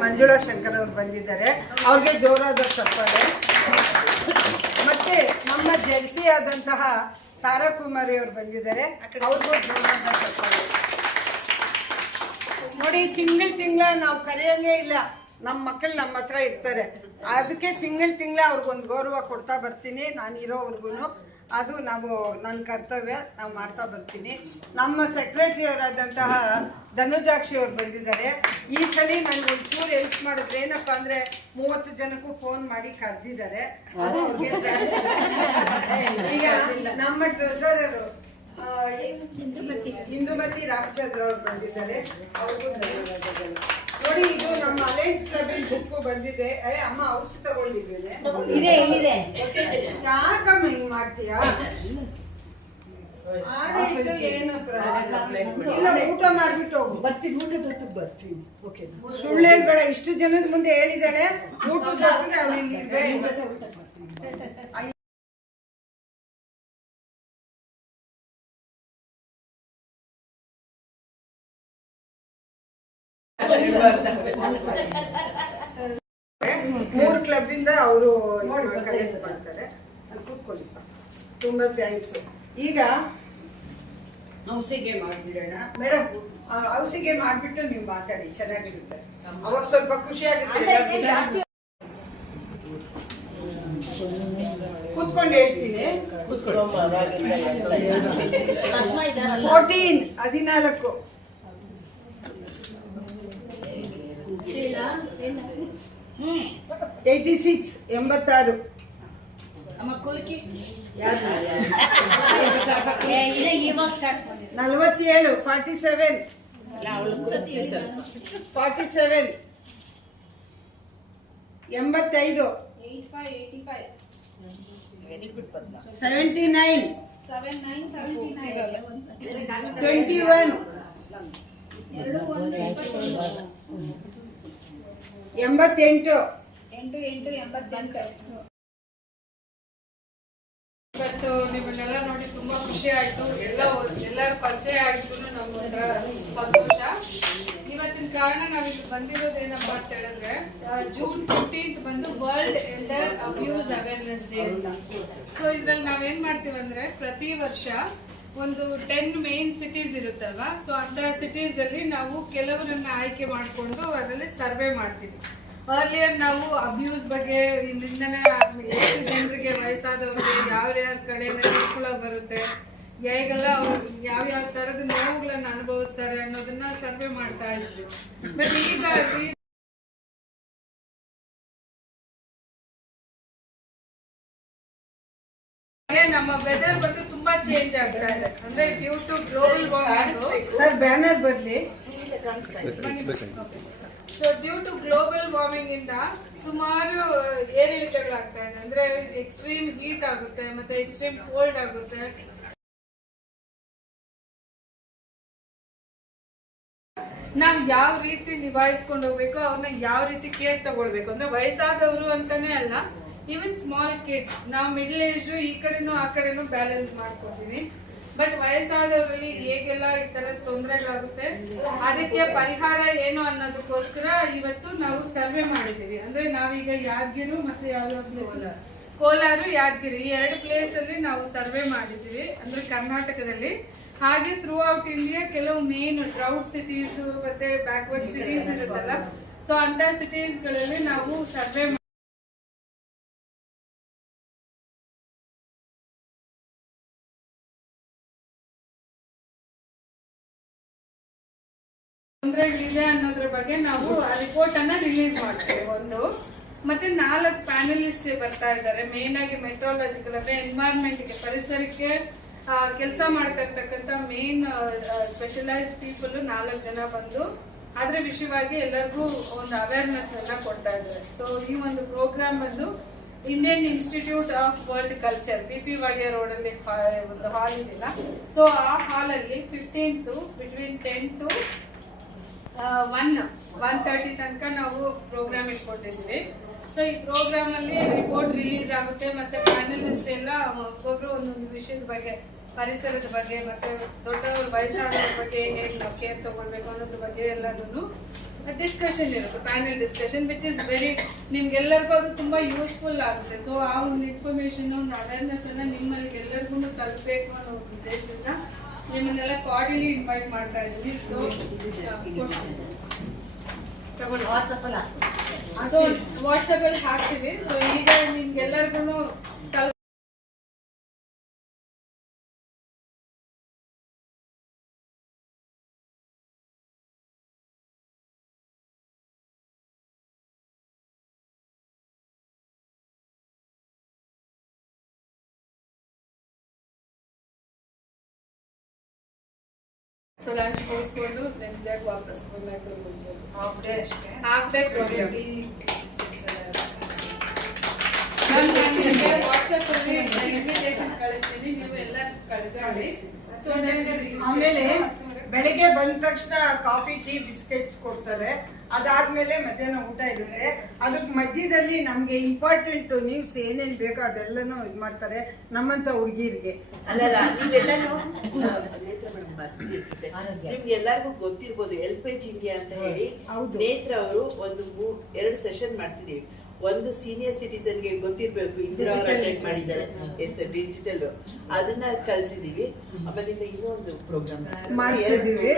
ಮಂಜುಳಾ ಶಂಕರ್ ಅವರು ಬಂದಿದ್ದಾರೆ, ಅವ್ರಿಗೆ ಜೋರಾದ ಚಪ್ಪಾಳೆ. ಮತ್ತೆ ನಮ್ಮ ಜರ್ಸಿ ಆದಂತಹ ತಾರಾಕುಮಾರಿ ಅವರು ಬಂದಿದ್ದಾರೆ, ಅವ್ರಿಗೂ ಜೋರಾದ ಚಪ್ಪಾಳೆ. ನೋಡಿ, ತಿಂಗಳ ನಾವು ಕರೆಯಂಗೇ ಇಲ್ಲ, ನಮ್ಮ ಮಕ್ಕಳು ನಮ್ಮ ಹತ್ರ ಇರ್ತಾರೆ, ಅದಕ್ಕೆ ತಿಂಗಳ ಅವ್ರಿಗೊಂದು ಗೌರವ ಕೊಡ್ತಾ ಬರ್ತೀನಿ ನಾನು ಇರೋವರೆಗೂ. ಅದು ನನ್ನ ಕರ್ತವ್ಯ, ನಾವು ಮಾಡ್ತಾ ಬರ್ತೀನಿ. ನಮ್ಮ ಸೆಕ್ರೆಟರಿ ಅವರಾದಂತಹ ಧನುಜಾಕ್ಷಿ ಅವ್ರು ಬಂದಿದ್ದಾರೆ. ಈ ಸಲ ನನಗೆ ಒಂಚೂರು ಹೆಲ್ಪ್ ಮಾಡಿದ್ರೆ, ಏನಪ್ಪ ಅಂದರೆ 30 ಜನಕ್ಕೂ ಫೋನ್ ಮಾಡಿ ಕರೆದಿದ್ದಾರೆ, ಅದು ಅವ್ರಿಗೆ ಈಗ ನಮ್ಮ ಟ್ರೆಸರರು ಇಂದುಮತಿ ರಾಮಚಂದ್ರ ಅವರು ಬಂದಿದ್ದಾರೆ, ಅವ್ರಿಗೂ ಧನ್ಯವಾದಗಳು. ನೋಡಿ, ಇದು ನಮ್ಮ ಅಲೈನ್ಸ್ ಕ್ಲಬಿನ ಬುಕ್ಕು ಬಂದಿದೆ. ಅಮ್ಮ ಔಷಧಿ ತಗೊಂಡಿದ್ದೇನೆ, ಯಾಕಮ್ಮ ಹಿಂಗ್ ಮಾಡ್ತೀಯಾ? ಆಡಿಟ್ಟು ಏನು ಇಲ್ಲ, ಊಟ ಮಾಡ್ಬಿಟ್ಟು ಹೋಗು. ಬರ್ತೀನಿ, ಊಟದ ಹೊತ್ತಿಗೆ ಬರ್ತೀನಿ. ಸುಳ್ಳೇನ್ ಬೇಡ, ಇಷ್ಟು ಜನದ ಮುಂದೆ ಹೇಳಿದ್ದಾಳೆ ಊಟದ ಹೊತ್ತಿಗೆ ಅವಳು ಇಲ್ಲಿ ಮೂರು ಕ್ಲಬ್ ಇಂದ ಅವರು ಕಲೆಕ್ಟ್ ಮಾಡ್ತಾರೆ. ಕೂತ್ಕೊಳ್ಳಿಪ್ಪ, ತುಂಬಾ ಥ್ಯಾಂಕ್ಸ್. ಈಗ ಔಸಿಗೆ ಮಾಡ್ಬಿಡೋಣ ಮೇಡಮ್, ಔಸಿಗೆ ಮಾಡ್ಬಿಟ್ಟು ನೀವು ಮಾತಾಡಿ, ಚೆನ್ನಾಗಿರುತ್ತೆ, ಅವಾಗ ಸ್ವಲ್ಪ ಖುಷಿ ಆಗುತ್ತೆ. ಕೂತ್ಕೊಂಡು ಹೇಳ್ತೀನಿ. 14 86 86 47 47 47 85 79 21 88 ಇವತ್ತು ನಿಮ್ಮನ್ನೆಲ್ಲ ನೋಡಿ ತುಂಬಾ ಖುಷಿ ಆಯ್ತು. ಎಲ್ಲರ ಪರಿಚಯ ಆಗಿದ್ದು ನಮ್ಗೊಂಥರ ಸಂತೋಷ. ಇವತ್ತಿನ ಕಾರಣ ನಾವಿಲ್ಲಿ ಬಂದಿರೋದೇನಪ್ಪ ಅಂತ ಹೇಳಿದ್ರೆ, ಜೂನ್ 15 ಬಂದು world elder abuse awareness day ಅಂತ. ಸೊ ಇದ್ರಲ್ಲಿ ನಾವೇನ್ ಮಾಡ್ತೀವಿ ಅಂದ್ರೆ, ಪ್ರತಿ ವರ್ಷ ಒಂದು 10 ಮೇನ್ ಸಿಟೀಸ್ ಇರುತ್ತಲ್ವಾ, ಸೊ ಅಂತ ಸಿಟೀಸ್ ಅಲ್ಲಿ ನಾವು ಕೆಲವರನ್ನ ಆಯ್ಕೆ ಮಾಡಿಕೊಂಡು ಅದರಲ್ಲಿ ಸರ್ವೆ ಮಾಡ್ತೀವಿ. ಅರ್ಲಿಯರ್ ನಾವು ಅಬ್ಯೂಸ್ ಬಗ್ಗೆ ಇಲ್ಲಿಂದನೇ ಎಷ್ಟು ಜನರಿಗೆ, ವಯಸ್ಸಾದವ್ರಿಗೆ ಯಾವ ಕಡೆಯಿಂದ ಕಿರುಕುಳ ಬರುತ್ತೆ, ಹೇಗೆಲ್ಲ ಅವ್ರು ಯಾವ ತರದ ನೋವುಗಳನ್ನ ಅನುಭವಿಸ್ತಾರೆ ಅನ್ನೋದನ್ನ ಸರ್ವೆ ಮಾಡ್ತಾ ಇದ್ವಿ. ಬಟ್ ಈಗ ನಮ್ಮ ವೆದರ್ ಬಗ್ಗೆ ತುಂಬಾ ಚೇಂಜ್ ಆಗ್ತಾ ಇದೆ. ಅಂದ್ರೆ due to global warming, sir ಬ್ಯಾನರ್ ಬರ್ಲಿ. So due to global warming ಇಂದ ಸುಮಾರು ಏರಿಳಿತಗಳಾಗ್ತಾ ಇದೆ. ಅಂದ್ರೆ ಎಕ್ಸ್ಟ್ರೀಮ್ ಹೀಟ್ ಆಗುತ್ತೆ, ಮತ್ತೆ ಎಕ್ಸ್ಟ್ರೀಮ್ ಕೋಲ್ಡ್ ಆಗುತ್ತೆ. ನಾವ್ ಯಾವ ರೀತಿ ನಿಭಾಯಿಸ್ಕೊಂಡು ಹೋಗ್ಬೇಕು, ಅವ್ರನ್ನ ಯಾವ ರೀತಿ ಕೇರ್ ತಗೊಳ್ಬೇಕು ಅಂದ್ರೆ, ವಯಸ್ಸಾದವರು ಅಂತಾನೆ ಅಲ್ಲ, ಈವನ್ ಸ್ಮಾಲ್ ಕಿಡ್ಸ್, ನಾವು ಮಿಡ್ಲ್ ಏಜ್ ಈ ಕಡೆನೂ ಆ ಕಡೆನೂ ಬ್ಯಾಲೆನ್ಸ್ ಮಾಡ್ಕೊತೀವಿ. ಬಟ್ ವಯಸ್ಸಾದವರಲ್ಲಿ ಹೇಗೆಲ್ಲ ಈ ತರದ ತೊಂದರೆಗಳಾಗುತ್ತೆ, ಅದಕ್ಕೆ ಪರಿಹಾರ ಏನು ಅನ್ನೋದಕ್ಕೋಸ್ಕರ ಇವತ್ತು ನಾವು ಸರ್ವೆ ಮಾಡಿದೀವಿ. ಅಂದ್ರೆ ನಾವೀಗ ಯಾದಗಿರಿ ಮತ್ತೆ ಯಾವ ಪ್ಲೇಸ್, ಕೋಲಾರ, ಯಾದಗಿರಿ, ಈ 2 ಪ್ಲೇಸ್ ಅಲ್ಲಿ ನಾವು ಸರ್ವೆ ಮಾಡಿದೀವಿ, ಅಂದ್ರೆ ಕರ್ನಾಟಕದಲ್ಲಿ. ಹಾಗೆ ಥ್ರೂ ಔಟ್ ಇಂಡಿಯಾ ಕೆಲವು ಮೇನ್ ಡ್ರೌಟ್ ಸಿಟೀಸ್ ಮತ್ತೆ ಬ್ಯಾಕ್ವರ್ಡ್ ಸಿಟೀಸ್ ಇರುತ್ತಲ್ಲ, ಸೊ ಅಂತ ಸಿಟೀಸ್ ಗಳಲ್ಲಿ ನಾವು ಸರ್ವೆ ತೊಂದರೆಗಳಿದೆ ಅನ್ನೋದ್ರ ಬಗ್ಗೆ ನಾವು ರಿಪೋರ್ಟ್ ಅನ್ನ ರಿಲೀಸ್ ಮಾಡ್ತೇವೆ. ಒಂದು ಮತ್ತೆ 4 ಪ್ಯಾನಲಿಸ್ಟ್ ಬರ್ತಾ ಇದ್ದಾರೆ. ಮೇನ್ ಆಗಿ ಮೆಟ್ರಾಲಜಿಕಲ್ ಅಂದ್ರೆ ಎನ್ವೈರನ್ಮೆಂಟ್ಗೆ, ಪರಿಸರಕ್ಕೆ ಕೆಲಸ ಮಾಡ್ತಾ ಇರ್ತಕ್ಕಂಥ ಮೇನ್ ಸ್ಪೆಷಲೈಸ್ಡ್ ಪೀಪಲ್ 4 ಜನ ಬಂದು ಅದ್ರ ವಿಷಯವಾಗಿ ಎಲ್ಲರಿಗೂ ಒಂದು ಅವೇರ್ನೆಸ್ ಎಲ್ಲ ಕೊಡ್ತಾ ಇದ್ದಾರೆ. ಸೊ ಈ ಒಂದು ಪ್ರೋಗ್ರಾಮ್ ಬಂದು Indian institute of world culture, PP Wadia road ಅಲ್ಲಿ ಒಂದು ಹಾಲ್ ಇದೆಯಲ್ಲ, ಸೊ ಆ ಹಾಲ್ ಅಲ್ಲಿ 15th ಬಿಟ್ವೀನ್ 10 to 1:30 ತನಕ ನಾವು ಪ್ರೋಗ್ರಾಮ್ ಇಟ್ಕೊಂಡಿದ್ದೀವಿ. ಸೊ ಈ ಪ್ರೋಗ್ರಾಮ್ ಅಲ್ಲಿ ರಿಪೋರ್ಟ್ ರಿಲೀಸ್ ಆಗುತ್ತೆ, ಮತ್ತೆ ಪ್ಯಾನಲಿಸ್ಟ್ ಎಲ್ಲ ಒಬ್ಬೊಬ್ರು ಒಂದೊಂದು ವಿಷಯದ ಬಗ್ಗೆ, ಪರಿಸರದ ಬಗ್ಗೆ ಮತ್ತೆ ದೊಡ್ಡವರು ವಯಸ್ಸಾದವ್ರ ಬಗ್ಗೆ ಹೇಗೆ ನಾವು ಕೇರ್ ತಗೊಳ್ಬೇಕು ಅನ್ನೋದ್ರ ಬಗ್ಗೆ ಎಲ್ಲದನ್ನು ಡಿಸ್ಕಷನ್ ಇರುತ್ತೆ, panel discussion which is very ನಿಮ್ಗೆಲ್ಲರಿಗೂ ಅದು ತುಂಬಾ ಯೂಸ್ಫುಲ್ ಆಗುತ್ತೆ. ಸೊ ಆ ಒಂದು ಇನ್ಫಾರ್ಮೇಶನ್ ಒಂದು ಅವೇರ್ನೆಸ್ ಅನ್ನ ನಿಮ್ಮಲ್ಲಿಗೆಲ್ಲರಿಗೂ ತಲುಪಬೇಕು ಅನ್ನೋ ಉದ್ದೇಶದಿಂದ ನಿಮ್ಮನ್ನೆಲ್ಲ ಕಾರ್ಡಿಲಿ ಇನ್ವೈಟ್ ಮಾಡ್ತಾ ಇದ್ದೀವಿ. ಸೊ ವಾಟ್ಸಪ್ ಅಲ್ಲಿ ಹಾಕ್ತೀವಿ. ಸೊ ಈಗ ನಿಮ್ಗೆಲ್ಲರಿಗೂ ಸೊ ಲಂಚ್ ಮುಗಿಸ್ಕೊಂಡು ನೆಮ್ಮದಿಯಾಗಿ ವಾಪಸ್ ಹಾಫ್ ಡೇ ವಾಟ್ಸಪ್ ಅಲ್ಲಿ ಇನ್ವಿಟೇಷನ್ ಕಳಿಸ್ತೀನಿ, ನೀವು ಎಲ್ಲ ಕಳಿಸಿ. ಸೊ ಆಮೇಲೆ ಬೆಳಿಗ್ಗೆ ಬಂದ ತಕ್ಷಣ ಕಾಫಿ ಟೀ ಬಿಸ್ಕೆಟ್ಸ್ ಕೊಡ್ತಾರೆ. ಅದಾದ್ಮೇಲೆ ಮಧ್ಯಾಹ್ನ ಊಟ ಇರುತ್ತೆ. ಅದಕ್ಕೆ ಮಧ್ಯದಲ್ಲಿ ನಮ್ಗೆ ಇಂಪಾರ್ಟೆಂಟ್ ನ್ಯೂಸ್ ಏನೇನ್ ಬೇಕೋ ಅದೆಲ್ಲನೂ ಇದು ಮಾಡ್ತಾರೆ ನಮ್ಮಂತ ಹುಡುಗಿರಿಗೆ. ಅಲ್ಲಲ್ಲ ನೀವೆಲ್ಲನೂ ನಿಮ್ಗೆ ಎಲ್ಲರಿಗೂ ಗೊತ್ತಿರ್ಬೋದು ಎಲ್ಪೇಜ್ ಇಂಡಿಯಾ ಅಂತ ಹೇಳಿ ನೇತ್ರ ಅವರು ಒಂದು 2 ಸೆಷನ್ ಮಾಡಿಸಿದೀವಿ. ಒಂದು ಸೀನಿಯರ್ ಸಿಟಿಸನ್ಗೆ ಗೊತ್ತಿರ್ಬೇಕು, ಇಂದಿರಾ ಅವರು ಅಟೆಂಡ್ ಮಾಡಿದ್ದಾರೆ ಡಿಜಿಟಲ್, ಅದನ್ನ ಕಳ್ಸಿದೀವಿ. ಆಮೇಲೆ ಇನ್ನೊಂದು ಪ್ರೋಗ್ರಾಮ್ ಮಾಡಿಸಿದೀವಿ.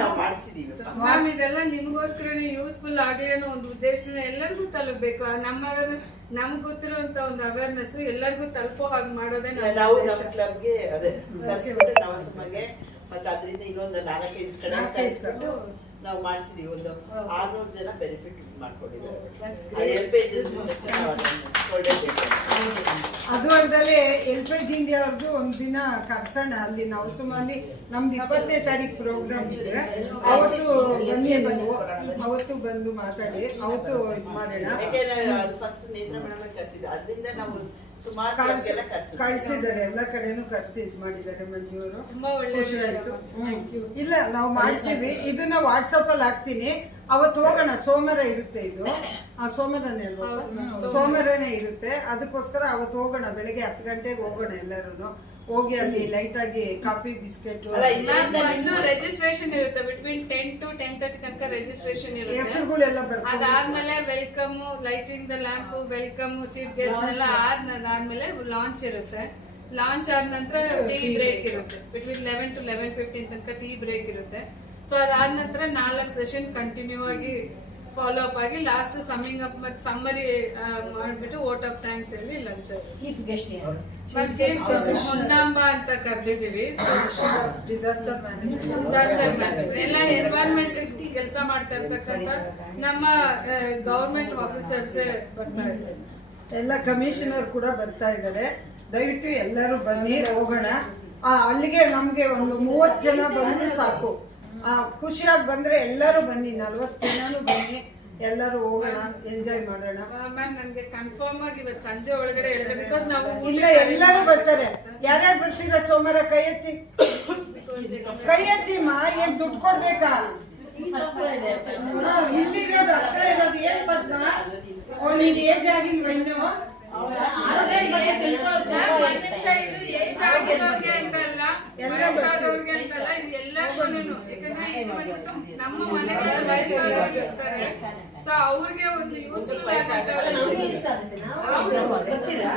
ನಾವು ಮಾಡಿಸಿದೀವಿ. ಮ್ಯಾಮ್ ಇದೆಲ್ಲ ನಿಮ್ಗೋಸ್ಕರನೇ ಯೂಸ್ಫುಲ್ ಆಗ್ಲಿ ಅನ್ನೋ ಒಂದು ಉದ್ದೇಶದಿಂದ ಎಲ್ಲರಿಗೂ ತಲುಪಬೇಕು. ನಮ್ಗೆ ಗೊತ್ತಿರುವಂತ ಒಂದು ಅವೇರ್ನೆಸ್ ಎಲ್ಲರಿಗೂ ತಲುಪೋ ಹಾಗೆ ಮಾಡೋದೇ ನಾವು ನಮ್ಮ ಕ್ಲಬ್ಗೆ ಅದೇ ಕರ್ಸ್ಬಿಟ್ಟು ನಾವು ಸುಮ್ಮಗೆ ಮತ್ತೆ ಅದರಿಂದ ಇನ್ನೊಂದು 4-5 ಕಡೆ ಕಳ್ಸ್ಬಿಟ್ಟು ನಾವು ಮಾಡಿಸಿದೀವಿ. ಒಂದು 600 ಜನ ಬೆನಿಫಿಟ್ ಮಾಡ್ಕೊಂಡಿದ್ದಾರೆ. ಅದು ಅಲ್ಲದೆ ಎಲ್ಪೇಜ್ ಇಂಡಿಯಾ ಅವ್ರದ್ದು ಒಂದ್ ದಿನ ಕರ್ಸೋಣ. ಅಲ್ಲಿ ನಾವು ಸುಮಾರಿ ನಮ್ದು 20ನೇ ತಾರೀಕು ಪ್ರೋಗ್ರಾಮ್ ಇದೆ. ಅವತ್ತು ಬಂದು ಮಾತಾಡಿ ಅವತ್ತು ಇದು ಮಾಡೋಣ. ಫಸ್ಟ್ ನೇತ್ರ ಮೇಡಮ್ ಕರ್ಸಿದ್ದು, ಅದರಿಂದ ನಾವು ಕಳ್ಸಿದ್ದಾರೆ, ಎಲ್ಲ ಕಡೆನೂ ಕರ್ಸಿ ಇದು ಮಾಡಿದ್ದಾರೆ. ಮಂಜೂರು ಖುಷಿ ಆಯ್ತು. ಇಲ್ಲ ನಾವು ಮಾಡ್ತೀವಿ, ಇದನ್ನ ವಾಟ್ಸಪ್ ಅಲ್ಲಿ ಹಾಕ್ತೀನಿ. ಅವತ್ತು ಹೋಗೋಣ. ಸೋಮವಾರ ಇರುತ್ತೆ ಇದು, ಸೋಮವಾರನೇ ಇರುತ್ತೆ. ಅದಕ್ಕೋಸ್ಕರ ಅವತ್ತು ಹೋಗೋಣ. ಬೆಳಿಗ್ಗೆ 10 ಗಂಟೆಗೆ ಹೋಗೋಣ. ಎಲ್ಲರೂ ಹೋಗಿ ಅಲ್ಲಿ ಲೈಟ್ ಆಗಿ ಕಾಫಿ ಬಿಸ್ಕೆಟ್ ರಿಜಿಸ್ಟ್ರೇಷನ್ ಇರುತ್ತೆ. ಬಿಟ್ವೀನ್ 10 to 10:30 ತನಕ ರಿಜಿಸ್ಟ್ರೇಷನ್ ಇರುತ್ತೆ. ಹೆಸರುಗಳೆಲ್ಲ ಬರ್ತದೆ. ಅದಾದ್ಮೇಲೆ welcome, lighting the lamp, welcome, chief guest ಎಲ್ಲ ಆದ್ಮೇಲೆ ಲಾಂಚ್ ಇರುತ್ತೆ. ಲಾಂಚ್ ಆದ ನಂತರ ಟೀ ಬ್ರೇಕ್ ಇರುತ್ತೆ. ಬಿಟ್ವೀನ್ 11 to 11:15 ತನಕ ಟೀ ಬ್ರೇಕ್ ಇರುತ್ತೆ. ಸೊ ಅದಾದ ನಂತರ 4 ಸೆಷನ್ ಕಂಟಿನ್ಯೂ ಆಗಿ ಫಾಲೋ ಅಪ್ ಆಗಿ ಲಾಸ್ಟ್ ಸಮ್ಮಿಂಗ್ ಅಪ್ ಮತ್ತೆ ಸಮ್ಮರಿ ಮಾಡ್ಬಿಟ್ಟು ವೋಟ್ ಆಫ್ ಥ್ಯಾಂಕ್ಸ್ ಹೇಳಿ ಲಂಚ್. ಚೀಫ್ ಗೆಸ್ಟ್ ಹೊನ್ನಾಂಬ ಅಂತ ಕರೆದಿದ್ದೀವಿ. ಡಿಸಾಸ್ಟರ್ ಮ್ಯಾನೇಜ್ಮೆಂಟ್ ಎಲ್ಲ ಎನ್ವೈರನ್ಮೆಂಟ್ ಕೆಲಸ ಮಾಡ್ತಾ ಇರ್ತಕ್ಕಂಥ ನಮ್ಮ ಗವರ್ಮೆಂಟ್ ಆಫೀಸರ್ಸ್ ಬರ್ತಾ ಇದ್ದಾರೆ. ಎಲ್ಲ ಕಮಿಷನರ್ ಕೂಡ ಬರ್ತಾ ಇದ್ದಾರೆ. ದಯವಿಟ್ಟು ಎಲ್ಲರೂ ಬನ್ನಿ, ಹೋಗೋಣ. ಅಲ್ಲಿಗೆ ನಮ್ಗೆ ಒಂದು 30 ಜನ ಬಂದ್ರು ಸಾಕು. ಖುಷಿಯಾಗಿ ಬಂದ್ರೆ ಎಲ್ಲರೂ ಬನ್ನಿ, 40 ಜನನು ಬನ್ನಿ, ಎಲ್ಲರೂ ಹೋಗೋಣ, ಎಂಜಾಯ್ ಮಾಡೋಣ. ಮ್ಯಾಮ್ ನನಗೆ ಕನ್ಫರ್ಮ್ ಆಗಿ ಇವತ್ತು ಸಂಜೆ ಒಳಗಡೆ ಹೇಳಿದ್ರೆ ಬಿಕಾಸ್ ನಾವು ಇಲ್ಲ ಎಲ್ಲರೂ ಬರ್ತಾರೆ. ಯಾರ್ಯಾರು ಬರ್ತೀರಾ ಸೋಮವಾರ? ಕೈ ಎತ್ತಿ ಮಾ. ಏನ್ ದುಡ್ಡು ಕೊಡ್ಬೇಕಾ? ಇಲ್ಲಿರೋದು ಹತ್ರ ಇರೋದು ಏನ್ ಬದ್ನಾ? ನೀನ್ ಏಜ್ ಆಗಿಲ್ವ ಇನ್ನು? ನಮ್ಮ ಮನೆಗಳಲ್ಲಿ ವಯಸ್ಸಾದವರು ಇರ್ತಾರೆ. ಸೊ ಅವ್ರಿಗೆ ಒಂದು ಯೂಸ್ಫುಲ್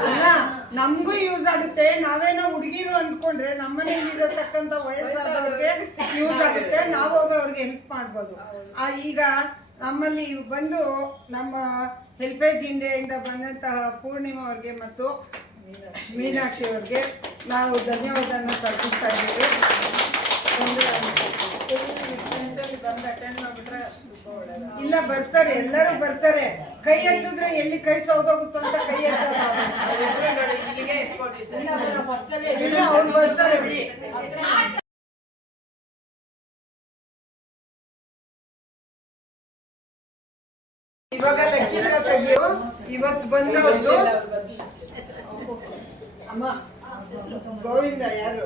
ಅಲ್ಲ, ನಮ್ಗೂ ಯೂಸ್ ಆಗುತ್ತೆ. ನಾವೇನೋ ಹುಡುಗಿರು ಅಂದ್ಕೊಂಡ್ರೆ ನಮ್ಮನೇಲಿ ಇರತಕ್ಕಂತ ವಯಸ್ಸಾದವ್ರಿಗೆ ಯೂಸ್ ಆಗುತ್ತೆ. ನಾವು ಹೋಗಿ ಅವ್ರಿಗೆ ಹೆಲ್ಪ್ ಮಾಡ್ಬೋದು. ಈಗ ನಮ್ಮಲ್ಲಿ ಬಂದು ನಮ್ಮ ಹೆಲ್ಪೇಜ್ ಇಂಡಿಯಾದಿಂದ ಬಂದಂತಹ ಪೂರ್ಣಿಮಾ ಅವ್ರಿಗೆ ಮತ್ತು ಮೀನಾಕ್ಷಿ ಅವ್ರಿಗೆ ನಾವು ಧನ್ಯವಾದನ ತಲುಪಿಸ್ತಾ ಇದ್ದೀವಿ. ಇಲ್ಲ ಬರ್ತಾರೆ, ಎಲ್ಲರೂ ಬರ್ತಾರೆ. ಕೈ ಎತ್ತಿದ್ರೆ ಎಲ್ಲಿ ಕೈ ಸೌದೋಗುತ್ತೋ ಅಂತ ಕೈ ಎತ್ತಲ್ಲ. ಇಲ್ಲ ಅವ್ರು ಬರ್ತಾರೆ. ಇವಾಗ ಲೆಕ್ಕಿನ ತೆಗಿಯೋ. ಇವತ್ತು ಬಂದವ್ರು ಅಮ್ಮ ಗೋವಿಂದ ಯಾರು?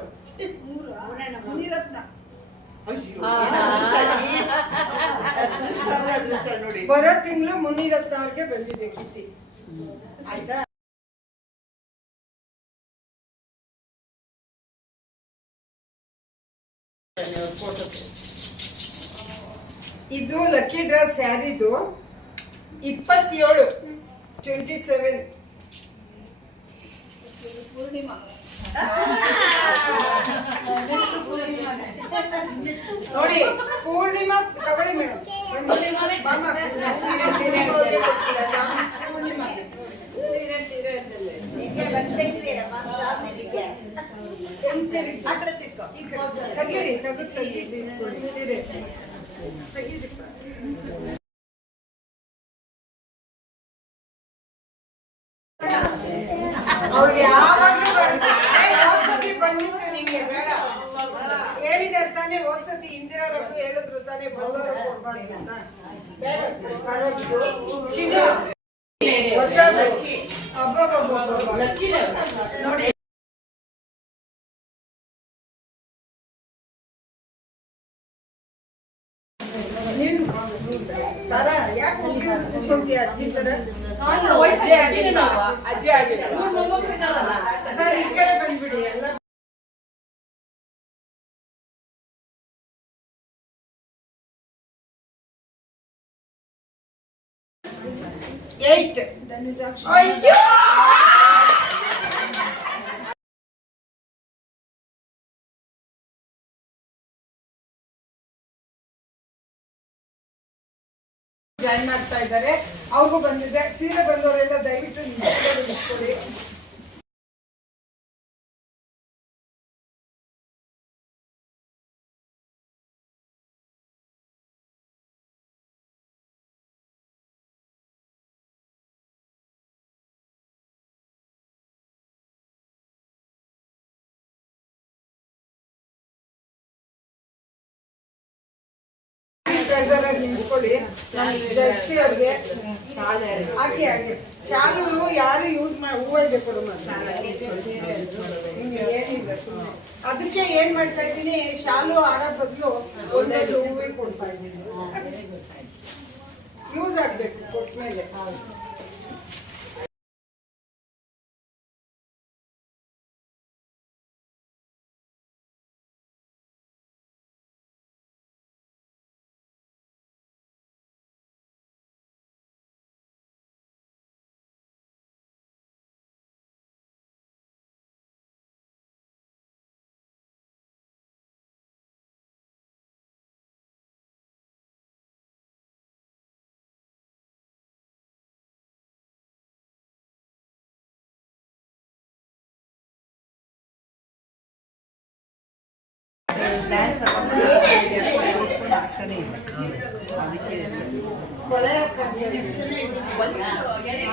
ಬರೋ ತಿಂಗಳು ಮುನಿರತ್ನ ಅವ್ರಿಗೆ ಬಂದಿದೆ ಕಿಟ್ಟಿ. ಆಯ್ತಾ? ಇದು ಲಕ್ಕಿ ಡ್ರೆಸ್ ಯಾರಿದು 27 27 ಪೂರ್ಣಿಮಾ ನೋಡಿ ಪೂರ್ಣಿಮಾ ತಗೊಳ್ಳಿ ಮೇಡಮ್ ತೆಗೀರಿ ಅವ್ರಿಗೆ ಯಾವಾಗ್ಲೂ ಹೋದ್ಸತಿ ಬಂದಿತ್ತು ನಿಂಗೆ ಬೇಡ ಹೇಳಿದಾರೆ ತಾನೇ ಹೋದ್ಸತಿ ಇಂದಿರಾರಪ್ಪು ಹೇಳಿದ್ರು ತಾನೇ ಬಂದವರು ಕೊಡ್ಬಾರ್ದು ಅಂತ ಬೇಡ ಪರವಾಗಿದ್ದು ಚಿನ್ನು ಹೊಸದು ಅಬ್ಬಬ್ಬಬ್ಬಬ್ಬ ನೋಡಿ ತರ ಯಾಕೆ ಕುತ್ಕೊಂತೀಯ ಅಜ್ಜಿ ತರ ಸರ್ ಈ ಕಡೆ ಬಂದ್ಬಿಡಿ ಎಲ್ಲ 8 ಅಯ್ಯೋ ಜಾಯಿನ್ ಆಗ್ತಾ ಇದ್ದಾರೆ ಅವ್ರಿಗೂ ಬಂದಿದೆ ಸೀರೆ ಬಂದವರೆಲ್ಲ ದಯವಿಟ್ಟು ನಿಂತ್ಕೊಳ್ಳಿ ನಿಂತ್ಕೊಳ್ಳಿ ಜರ್ಸಿ ಅವ್ರಿಗೆ ಹಾಗೆ ಹಾಗೆ ಶಾಲು ಯಾರು ಯೂಸ್ ಮಾಡಿ ಹೂವ ಇದೆ ಕೊಡು ಏನಿಲ್ಲ ಅದಕ್ಕೆ ಏನ್ ಮಾಡ್ತಾ ಇದ್ದೀನಿ ಶಾಲು ಹಾರ ಬದಲು ಒಂದೊಂದು ಹೂವೇ ಕೊಡ್ತಾ ಇದ್ದೀನಿ ಯೂಸ್ ಆಗ್ಬೇಕು ಕೊಟ್ಮೇಲೆ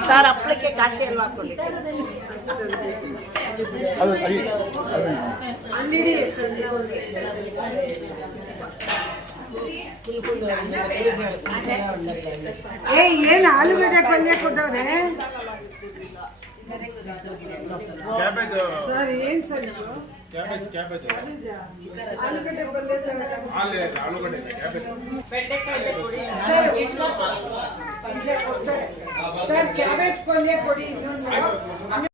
ಸರ್ ಹಪ್ಪಳಕ್ಕೆ ಕಾಶಿ ಅಲ್ವಾ ಹಾಕೊಳ್ಳಿ ಏನ್ ಆಲೂಗಡ್ಡೆ ಪಲ್ಯ ಕೊಟ್ಟವ್ರೆ ಸರ್ ಏನ್ ಸರ್ ಆಲೂಗಡ್ಡೆ ಪಲ್ಯ ಸರ್ ಕ್ಯಾಬೇಜ್ ಪಲ್ಯ ಕೊಡಿ ಇನ್ನೊಂದು